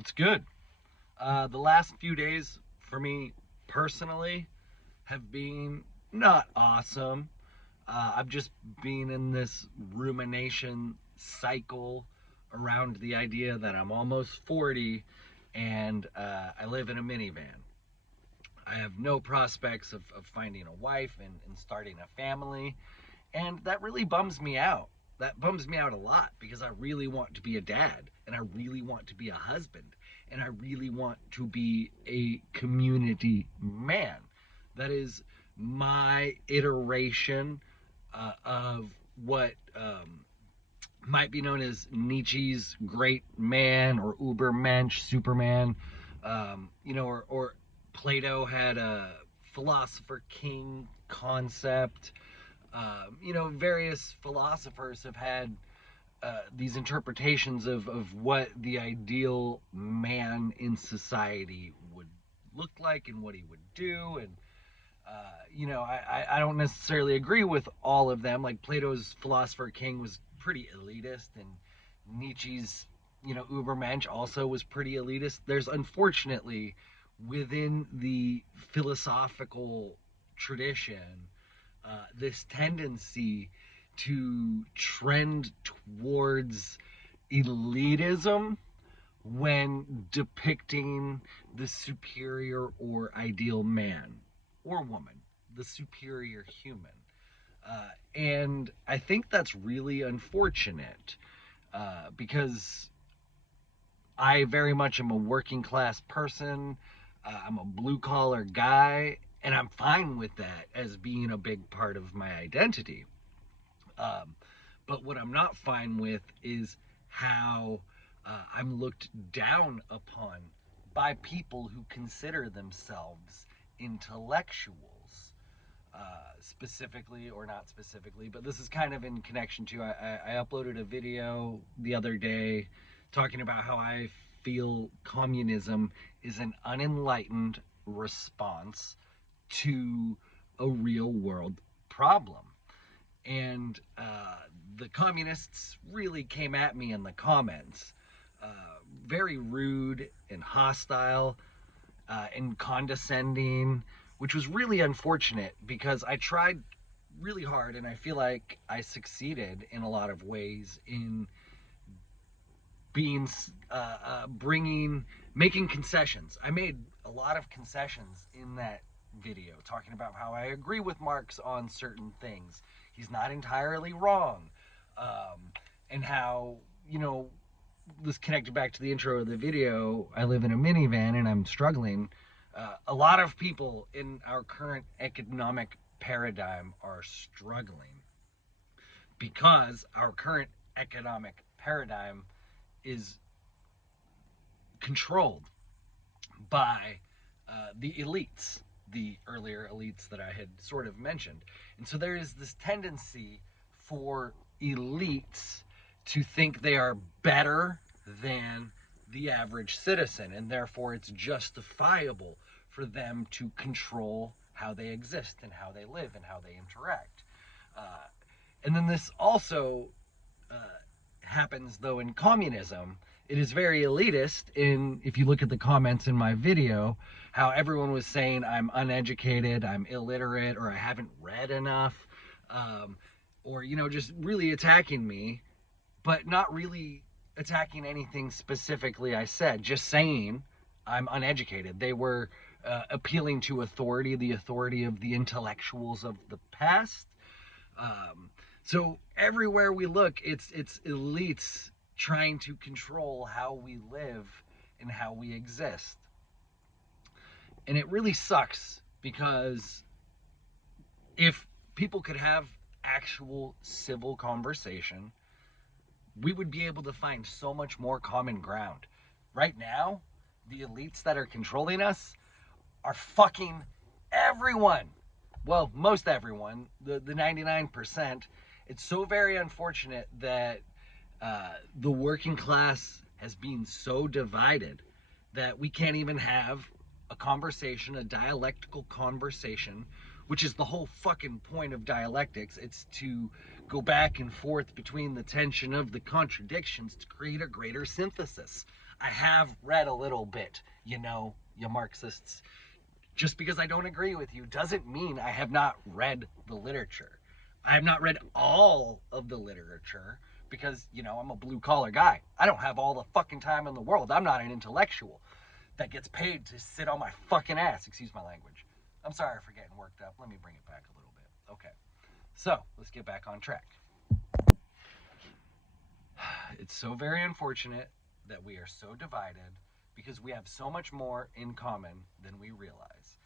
What's good? The last few days for me personally have been not awesome. I've just been in this rumination cycle around the idea that I'm almost 40 and I live in a minivan. I have no prospects of finding a wife and starting a family, and that really bums me out. That bums me out a lot because I really want to be a dad and I really want to be a husband and I really want to be a community man. That is my iteration of what might be known as Nietzsche's great man or Ubermensch, Superman. Or Plato had a philosopher king concept. Various philosophers have had these interpretations of what the ideal man in society would look like and what he would do. And, I don't necessarily agree with all of them. Like Plato's philosopher king was pretty elitist, and Nietzsche's, Ubermensch also was pretty elitist. There's unfortunately within the philosophical tradition this tendency to trend towards elitism when depicting the superior or ideal man or woman, the superior human. And I think that's really unfortunate because I very much am a working class person. I'm a blue collar guy, and I'm fine with that as being a big part of my identity. Um, but what I'm not fine with is how I'm looked down upon by people who consider themselves intellectuals, specifically or not specifically. But this is kind of in connection to I uploaded a video the other day talking about how I feel communism is an unenlightened response to a real world problem. And the communists really came at me in the comments, uh, very rude and hostile and condescending, which was really unfortunate because I tried really hard and I feel like I succeeded in a lot of ways in being making concessions. I made a lot of concessions in that video talking about how I agree with Marx on certain things. He's not entirely wrong. And how, this connected back to the intro of the video. I live in a minivan and I'm struggling. A lot of people in our current economic paradigm are struggling because our current economic paradigm is controlled by the elites, the earlier elites that I had sort of mentioned. And so there is this tendency for elites to think they are better than the average citizen, and therefore it's justifiable for them to control how they exist and how they live and how they interact. Uh, and then this also uh, happens though in communism. It is very elitist. In if you look at the comments in my video, how everyone was saying I'm uneducated, I'm illiterate, or I haven't read enough, or just really attacking me, but not really attacking anything specifically I said. Just saying I'm uneducated. They were appealing to authority, the authority of the intellectuals of the past. So everywhere we look, it's elites trying to control how we live and how we exist. And it really sucks because if people could have actual civil conversation, we would be able to find so much more common ground. Right now, the elites that are controlling us are fucking everyone. Well, most everyone, the 99%. It's so very unfortunate that the working class has been so divided that we can't even have a conversation, a dialectical conversation which is the whole fucking point of dialectics. It's to go back and forth between the tension of the contradictions to create a greater synthesis. I have read a little bit, you Marxists. Just because I don't agree with you doesn't mean I have not read the literature. I have not read all of the literature because, I'm a blue collar guy. I don't have all the fucking time in the world. I'm not an intellectual that gets paid to sit on my fucking ass. Excuse my language. I'm sorry for getting worked up. Let me bring it back a little bit. Okay. So, let's get back on track. It's so very unfortunate that we are so divided because we have so much more in common than we realize.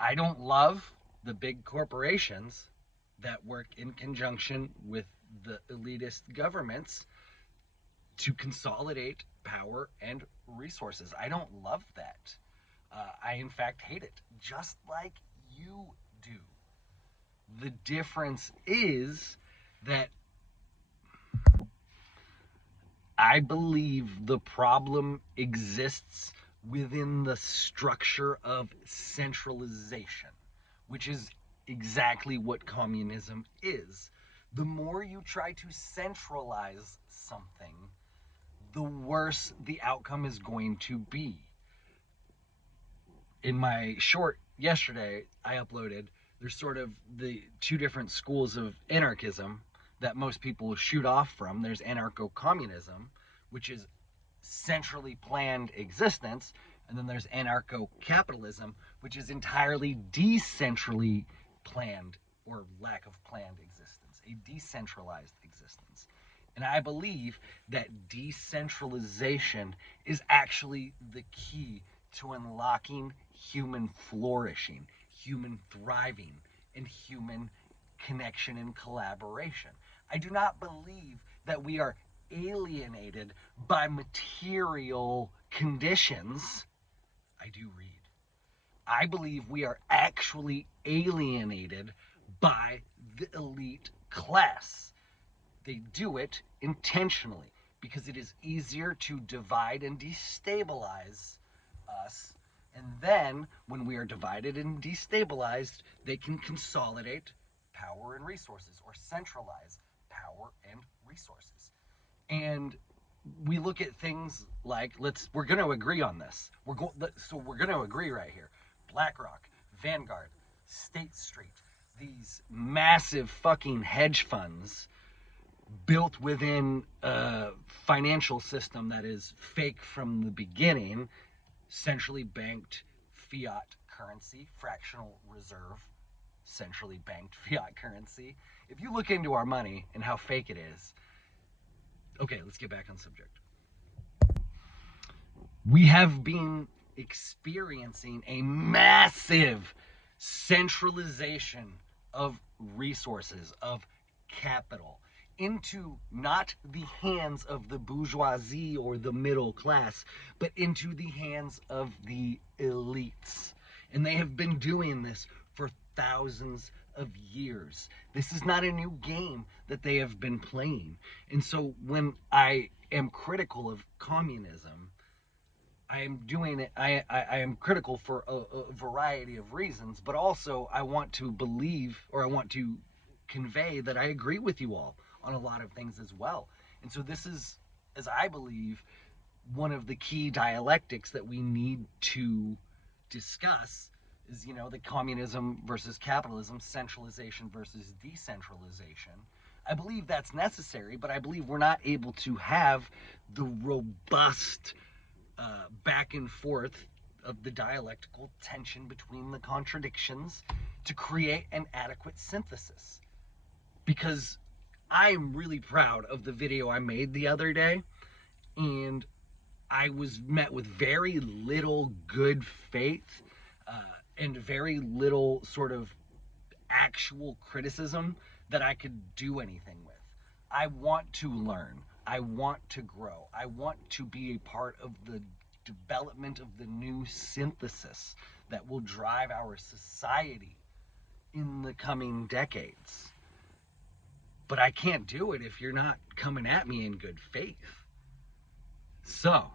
I don't love the big corporations that work in conjunction with the elitist governments to consolidate power and resources. I don't love that. I, in fact, hate it, just like you do. The difference is that I believe the problem exists within the structure of centralization, which is exactly what communism is. The more you try to centralize something, the worse the outcome is going to be. In my short yesterday, I uploaded, there's sort of the two different schools of anarchism that most people shoot off from. There's anarcho-communism, which is centrally planned existence, and then there's anarcho-capitalism, which is entirely decentrally planned or lack of planned existence, a decentralized existence. And I believe that decentralization is actually the key to unlocking human flourishing, human thriving, and human connection and collaboration. I do not believe that we are alienated by material conditions. I do read. I believe we are actually alienated by the elite class. They do it intentionally because it is easier to divide and destabilize us. And then, when we are divided and destabilized, they can consolidate power and resources or centralize power and resources. And we look at things like, we're going to agree on this. We're going to agree right here. BlackRock, Vanguard, State Street, these massive fucking hedge funds built within a financial system that is fake from the beginning, centrally banked fiat currency, fractional reserve, centrally banked fiat currency. If you look into our money and how fake it is, okay, let's get back on subject. We have been experiencing a massive centralization of resources, of capital, into not the hands of the bourgeoisie or the middle class, but into the hands of the elites. And they have been doing this for thousands of years. This is not a new game that they have been playing. And so when I am critical of communism, I am doing it. I am critical for a variety of reasons, but also I want to believe, or I want to convey that I agree with you all on a lot of things as well. And so this is, as I believe, one of the key dialectics that we need to discuss is, the communism versus capitalism, centralization versus decentralization. I believe that's necessary, but I believe we're not able to have the robust back and forth of the dialectical tension between the contradictions to create an adequate synthesis. Because I'm really proud of the video I made the other day, and I was met with very little good faith and very little sort of actual criticism that I could do anything with. I want to learn. I want to grow. I want to be a part of the development of the new synthesis that will drive our society in the coming decades. But I can't do it if you're not coming at me in good faith. So,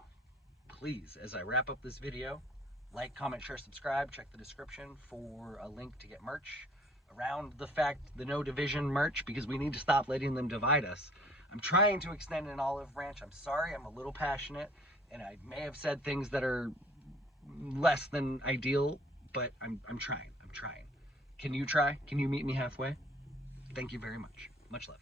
please, as I wrap up this video, like, comment, share, subscribe. Check the description for a link to get merch. around the fact, the No Division merch, because we need to stop letting them divide us. I'm trying to extend an olive branch. I'm sorry, I'm a little passionate, and I may have said things that are less than ideal, but I'm trying. I'm trying. Can you try? Can you meet me halfway? Thank you very much. Much love.